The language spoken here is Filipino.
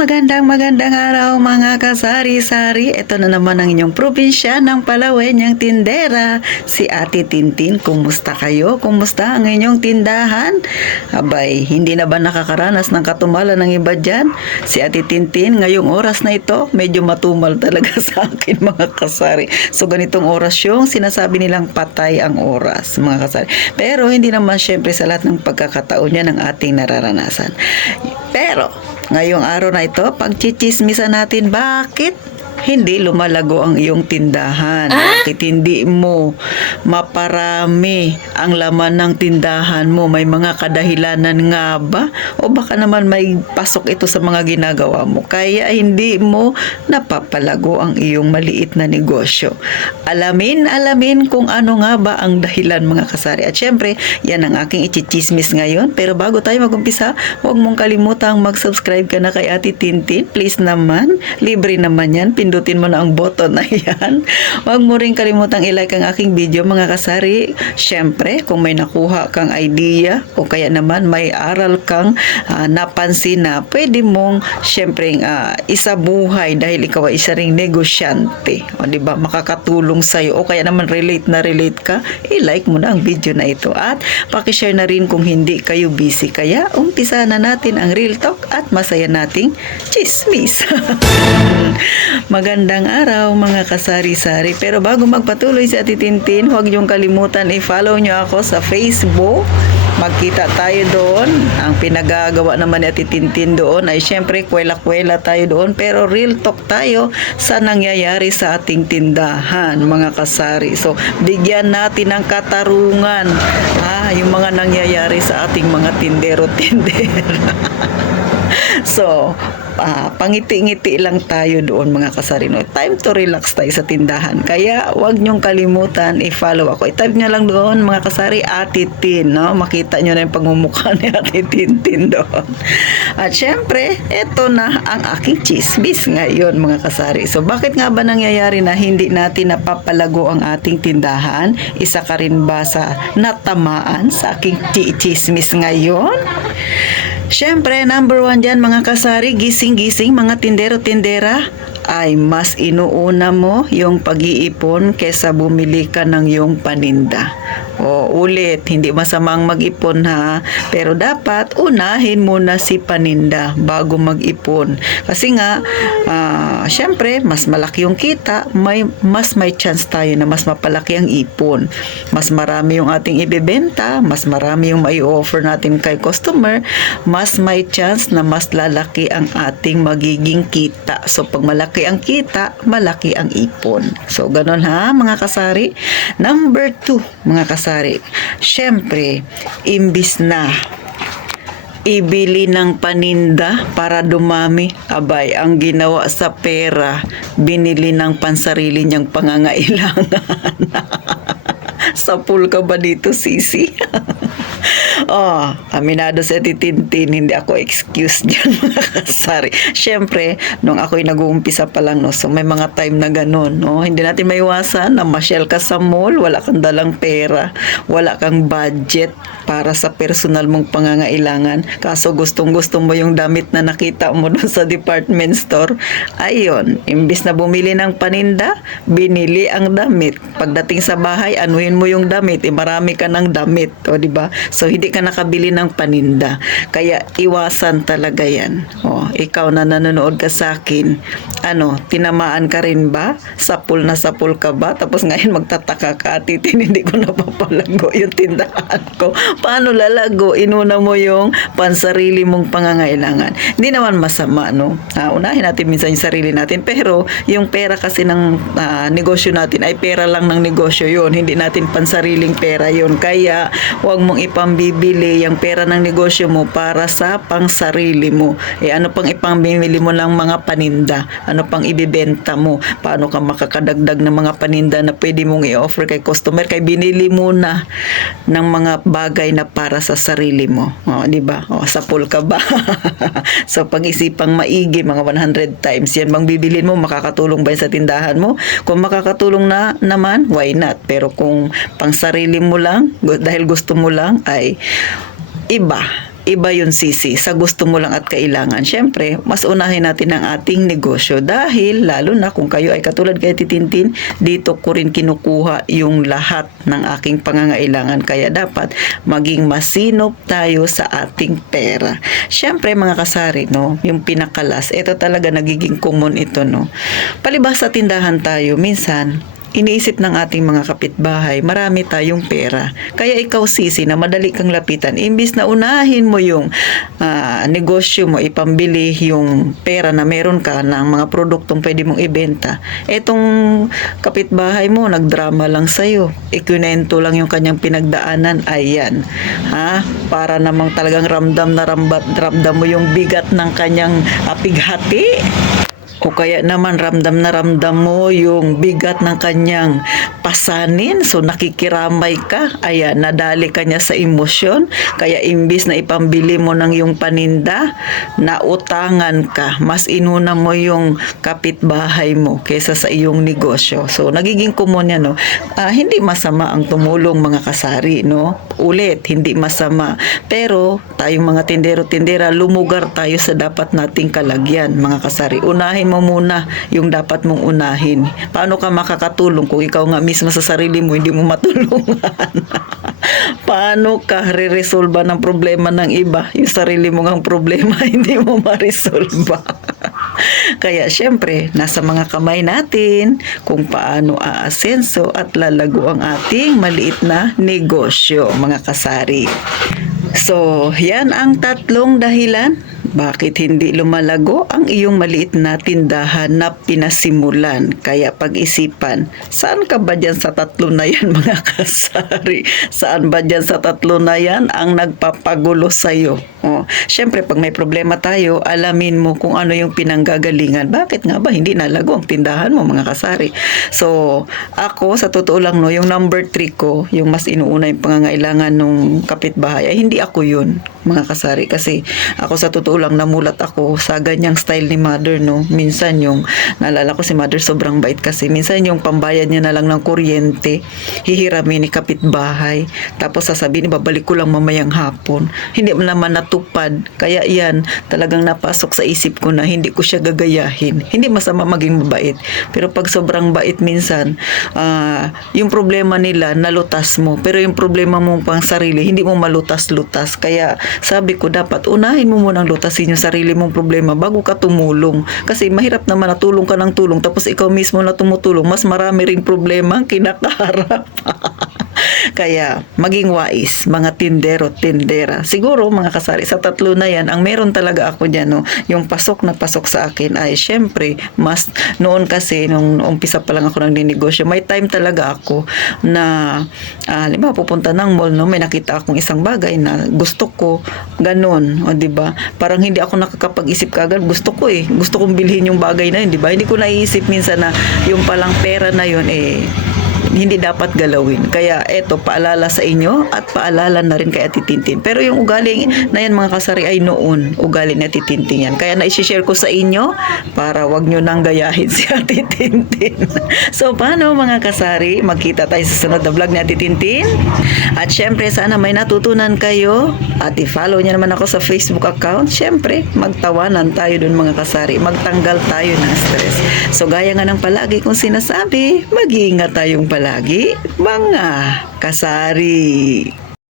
magandang araw mga kasari-sari. Ito na naman ang inyong probinsya ng Palawan, yung tindera, si Ate Tintin. Kumusta kayo? Kumusta ang inyong tindahan? Abay, hindi na ba nakakaranas ng katumalan ng iba dyan? Si Ate Tintin, ngayong oras na ito, medyo matumal talaga sa akin mga kasari. So ganitong oras yung sinasabi nilang patay ang oras mga kasari. Pero hindi naman syempre sa lahat ng pagkakataon yan ang ating nararanasan. Pero ngayong araw na ito, pagchichismisan natin, bakit hindi lumalago ang iyong tindahan? Bakit hindi mo maparami ang laman ng tindahan mo? May mga kadahilanan nga ba? O baka naman may pasok ito sa mga ginagawa mo, kaya hindi mo napapalago ang iyong maliit na negosyo. Alamin kung ano nga ba ang dahilan mga kasari. At syempre, yan ang aking ichichismis ngayon. Pero bago tayo mag-umpisa, huwag mong kalimutang mag-subscribe ka na kay Ate Tintin. Please naman, libre naman yan. Pindutin mo na ang button na yan. Huwag mo rin kalimutang i-like ang aking video mga kasari. Syempre, kung may nakuha kang idea o kaya naman may aral kang napansin na pwede mong syempre isabuhay dahil ikaw ay isa ring negosyante. O diba, makakatulong sa'yo o kaya naman relate ka, i-like mo na ang video na ito at pakishare na rin kung hindi kayo busy. Kaya umpisa na natin ang real talk at masaya nating chismis. Magandang araw mga kasari-sari. Pero bago magpatuloy si Ate Tintin, huwag niyong kalimutan i-follow niyo ako sa Facebook. Magkita tayo doon. Ang pinagagawa naman ni Ate Tintin doon ay syempre kwela-kwela tayo doon, pero real talk tayo sa nangyayari sa ating tindahan mga kasari. So bigyan natin ng katarungan yung mga nangyayari sa ating mga tindero-tindera. So pangiti-ngiti lang tayo doon mga kasari. No? Time to relax tayo sa tindahan. Kaya huwag niyong kalimutan i-follow ako. I-type niyo lang doon mga kasari, Ate Tin. No? Makita niyo na yung pagmumukha ni Ate Tintin doon. At syempre, eto na ang aking chismis ngayon mga kasari. So bakit nga ba nangyayari na hindi natin napapalago ang ating tindahan? Isa ka rin ba sa natamaan sa aking chismis ngayon? Syempre, number 1 dyan mga kasari, gising-gising mga tindero-tindera, ay mas inuuna mo yung pag-iipon kesa bumili ka ng yung paninda. O ulit, hindi masamang mag-ipon ha, pero dapat unahin muna si paninda bago mag-ipon. Kasi nga, syempre, mas malaki yung kita, mas may chance tayo na mas mapalaki ang ipon. Mas marami yung ating ibebenta, mas marami yung mai-offer natin kay customer, mas may chance na mas lalaki ang ating magiging kita. So, pag malaki ang kita, malaki ang ipon. So, ganun ha, mga kasari. Number 2, mga kasari. Syempre, imbis na ibili ng paninda para dumami, abay, ang ginawa sa pera, binili ng pansarili niyang pangangailangan. Sapul ka ba dito, sisi? Aminado sa Ate Tintin, hindi ako excuse dyan mga kasari. Syempre, nung ako'y nag-uumpisa pa lang, no, so may mga time na ganun, no? Hindi natin maiwasan na masyal ka sa mall, wala kang dalang pera, wala kang budget para sa personal mong pangangailangan. Kaso gustong-gusto mo yung damit na nakita mo doon sa department store. Ayun, imbis na bumili ng paninda, binili ang damit. Pagdating sa bahay, anuhin mo yung damit, marami ka ng damit, o diba? So hindi ka nakabili ng paninda. Kaya iwasan talaga yan. Ikaw na nanonood ka sa akin, tinamaan ka rin ba? Sapul na sapul ka ba? Tapos ngayon magtataka ka, Ate Tin, hindi ko napapalago yung tindahan ko. Paano lalago? Inuna mo yung pansarili mong pangangailangan. Hindi naman masama, no? Unahin natin minsan yung sarili natin, pero yung pera kasi ng negosyo natin ay pera lang ng negosyo yun. Hindi natin pansariling pera yun. Kaya huwag mong ipambibili yung pera ng negosyo mo para sa pangsarili mo. Ano pang ipambibili mo ng mga paninda? Ano pang ibibenta mo? Paano ka makakadagdag ng mga paninda na pwede mong i-offer kay customer? Kaya binili mo na ng mga bagay na para sa sarili mo. Di ba? Sapul ka ba? So, pag-isipang maigi, mga 100 times, yan bang bibilin mo? Makakatulong ba yan sa tindahan mo? Kung makakatulong na naman, why not? Pero kung pang sarili mo lang, dahil gusto mo lang, ay iba. iba yun sisi, sa gusto mo lang at kailangan. Siyempre, mas unahin natin ang ating negosyo dahil lalo na kung kayo ay katulad kay Titintin, dito ko rin kinukuha yung lahat ng aking pangangailangan. Kaya dapat maging masinop tayo sa ating pera. Siyempre mga kasari, no, yung pinakalas, ito talaga nagiging common ito, no. Palibhas sa tindahan tayo, minsan, iniisip ng ating mga kapitbahay, marami tayong pera. Kaya ikaw sisi na madali kang lapitan. Imbis na unahin mo yung negosyo mo, ipambili yung pera na meron ka ng mga produktong pwede mong ibenta. Etong kapitbahay mo, nagdrama lang sa'yo. Ikunento lang yung kanyang pinagdaanan. Ayan. Para namang talagang ramdam mo yung bigat ng kanyang pighati. O kaya naman ramdam na ramdam mo yung bigat ng kanyang pasanin. So nakikiramay ka. Ayan, nadali ka niya sa emosyon. Kaya imbis na ipambili mo ng yung paninda, nautangan ka. Mas inuna mo yung kapitbahay mo kaysa sa iyong negosyo. So nagiging common yan, no? Hindi masama ang tumulong mga kasari, no? Ulit, hindi masama. Pero tayong mga tindero-tindera, lumugar tayo sa dapat nating kalagyan, mga kasari. Unahin mo muna yung dapat mong unahin. Paano ka makakatulong kung ikaw nga mismo sa sarili mo hindi mo matulungan? Paano ka re-resolve ng problema ng iba? Yung sarili mo ngang problema hindi mo ma-resolve. Kaya syempre, nasa mga kamay natin kung paano aasenso at lalago ang ating maliit na negosyo, mga kasari. So, yan ang tatlong dahilan bakit hindi lumalago ang iyong maliit na tindahan na pinasimulan. Kaya pag-isipan, saan ka ba dyan sa tatlo na yan, mga kasari? Saan ba dyan sa tatlo na yan ang nagpapagulo sa'yo? Siyempre, pag may problema tayo, alamin mo kung ano yung pinanggagalingan. Bakit nga ba hindi nalago ang tindahan mo, mga kasari? So, ako, sa totoo lang, no, yung number 3 ko, yung mas inuuna yung pangangailangan ng kapitbahay, ay hindi ako yun, mga kasari. Kasi ako sa totoo lang, namulat ako sa ganyang style ni mother, no. Minsan yung, naalala ko si mother sobrang bait kasi, minsan yung pambayad niya na lang ng kuryente, hihiramin ni kapitbahay. Tapos sasabihin, babalik ko lang mamayang hapon. Hindi mo naman natupad. Kaya yan, talagang napasok sa isip ko na hindi ko siya gagayahin. Hindi masama maging mabait. Pero pag sobrang bait minsan, yung problema nila, nalutas mo. Pero yung problema mo pang sarili, hindi mo malutas-lutas. Kaya sabi ko, dapat unahin mo munang lutasin yung sarili mong problema bago ka tumulong. Kasi mahirap naman na tulong ka ng tulong tapos ikaw mismo na tumutulong. Mas marami ring problema ang kinakaharap. Kaya maging wais, mga tindero-tindera. Siguro mga kasari, sa tatlo na yan, ang meron talaga ako dyan, no, yung pasok na pasok sa akin ay syempre, mas noon kasi, nung umpisa pa lang ako ng ninegosyo, may time talaga ako na, halimbawa pupunta ng mall, no, may nakita akong isang bagay na gusto ko, ganun, o diba? Parang hindi ako nakakapag-isip kagad, gusto kong bilhin yung bagay na yun, diba? Hindi ko naiisip minsan na yung palang pera na yun, hindi dapat galawin. Kaya eto, paalala sa inyo at paalala na rin kay Ate Tintin. Pero yung ugali na yan, mga kasari, ay noon ugali ni Ate Tintin yan. Kaya na-share ko sa inyo para wag nyo nang gayahin si Ate Tintin. So paano, mga kasari, magkita tayo sa sunod na vlog ni Ate Tintin. At syempre, sana may natutunan kayo at i-follow nyo naman ako sa Facebook account. Syempre, magtawanan tayo dun, mga kasari. Magtanggal tayo ng stress. So gaya nga ng palagi kong sinasabi, mag-iingat tayong palagi, mga kasari.